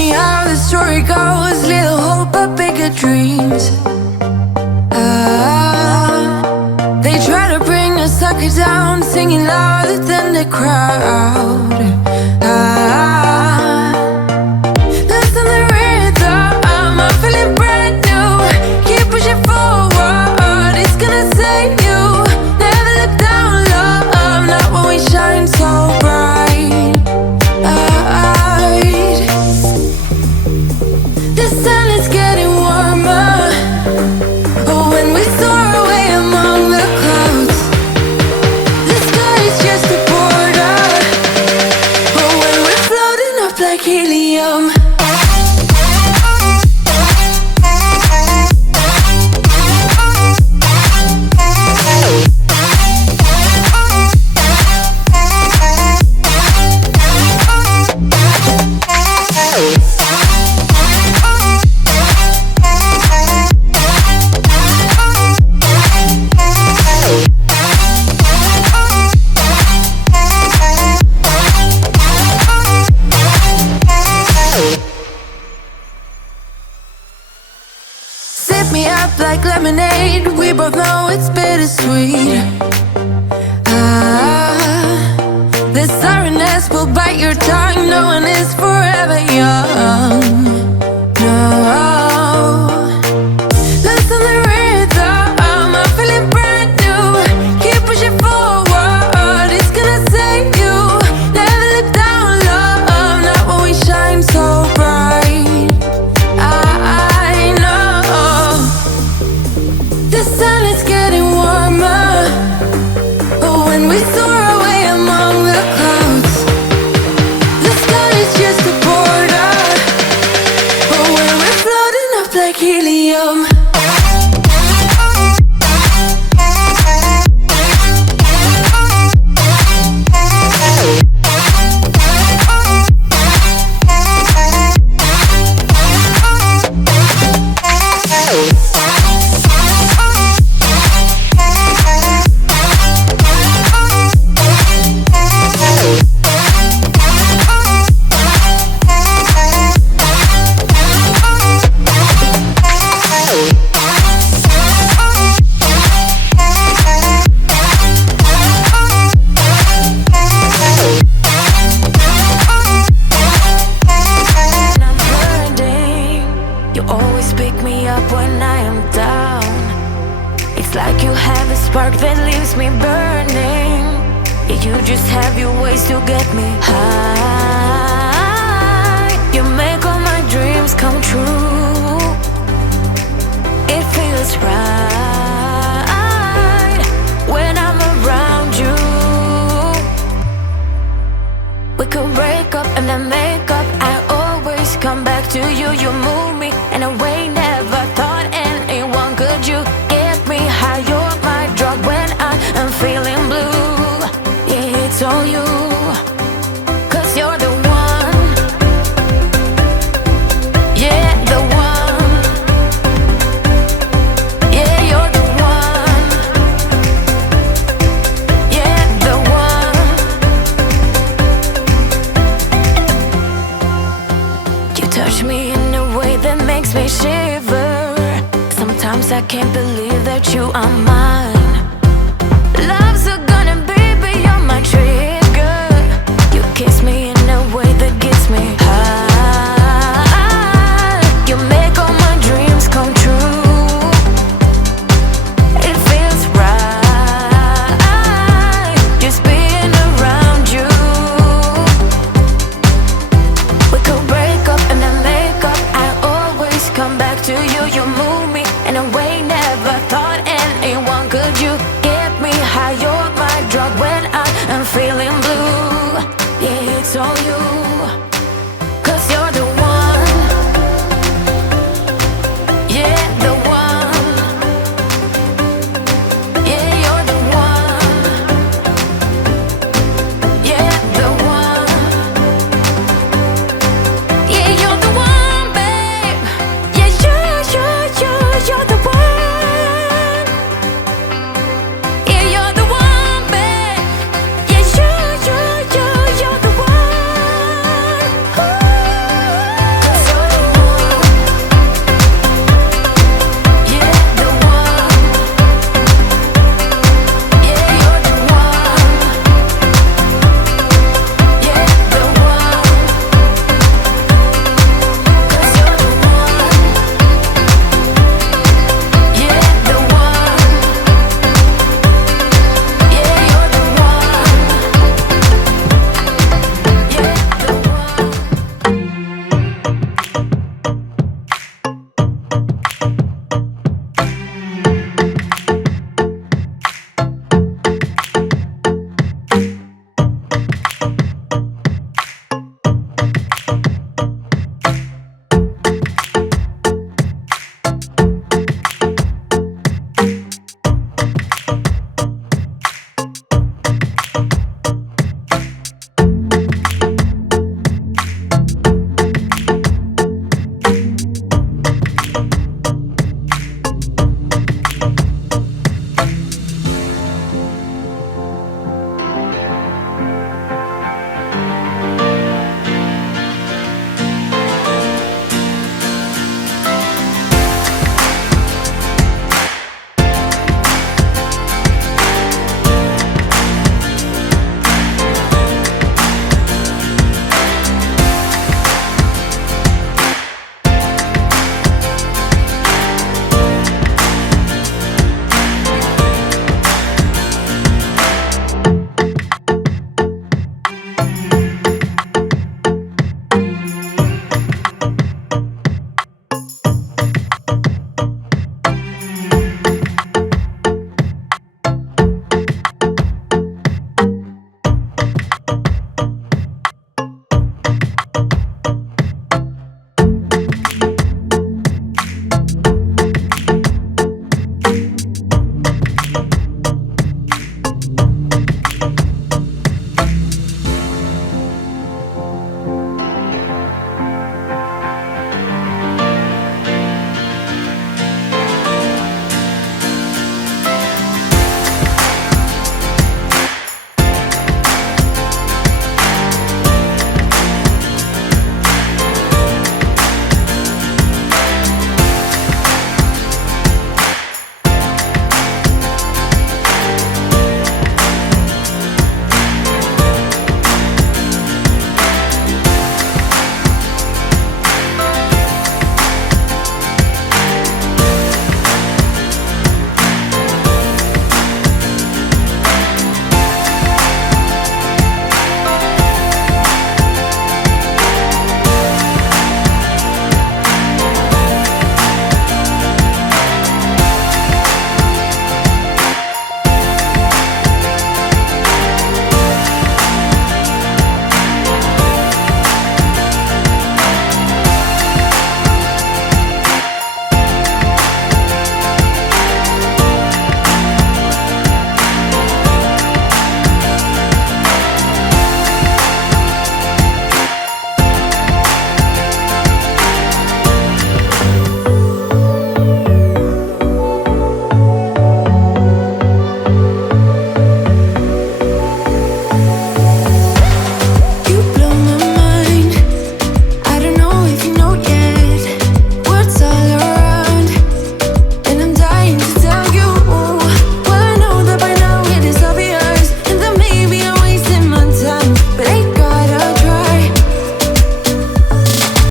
funny how the story goes. Little hope but bigger dreams. They try to bring a sucker down, singing louder than the crowd. Listen the rhythm, I'm feeling brand new. Keep pushing forward, it's gonna save you. Never look down, love, not when we shine so bright. The sun is getting warmer. Oh, when we soar away among the clouds, the sky is just a border. Oh, when we're floating up like helium. Sip me up like lemonade. We both know it's bittersweet. The sorrowness will bite your tongue. No one is forever young. No. Listen the rhythm, I'm feeling brand new. Keep pushing forward, it's gonna save you. Never look down, love, not when we shine so bright. I know the sun is getting warmer. Oh, when we soar away among the clouds, the sky is just a border. Oh, when we're floating up like helium. You always pick me up when I am down. It's like you have a spark that leaves me burning. Yeah, you just have your ways to get me high. You make all my dreams come true. It feels right when I'm around you. We could break up and then make up. I always come back to you. You move me in a way never thought anyone could. You get me high, you're my drug when I am feeling blue. Yeah, it's all you, 'cause you're the one. Yeah, the one. Yeah, you're the one. Yeah, the one. You touch me in a way that makes me shiver. Sometimes I can't believe that you are mine. Love's gonna be beyond my dreams.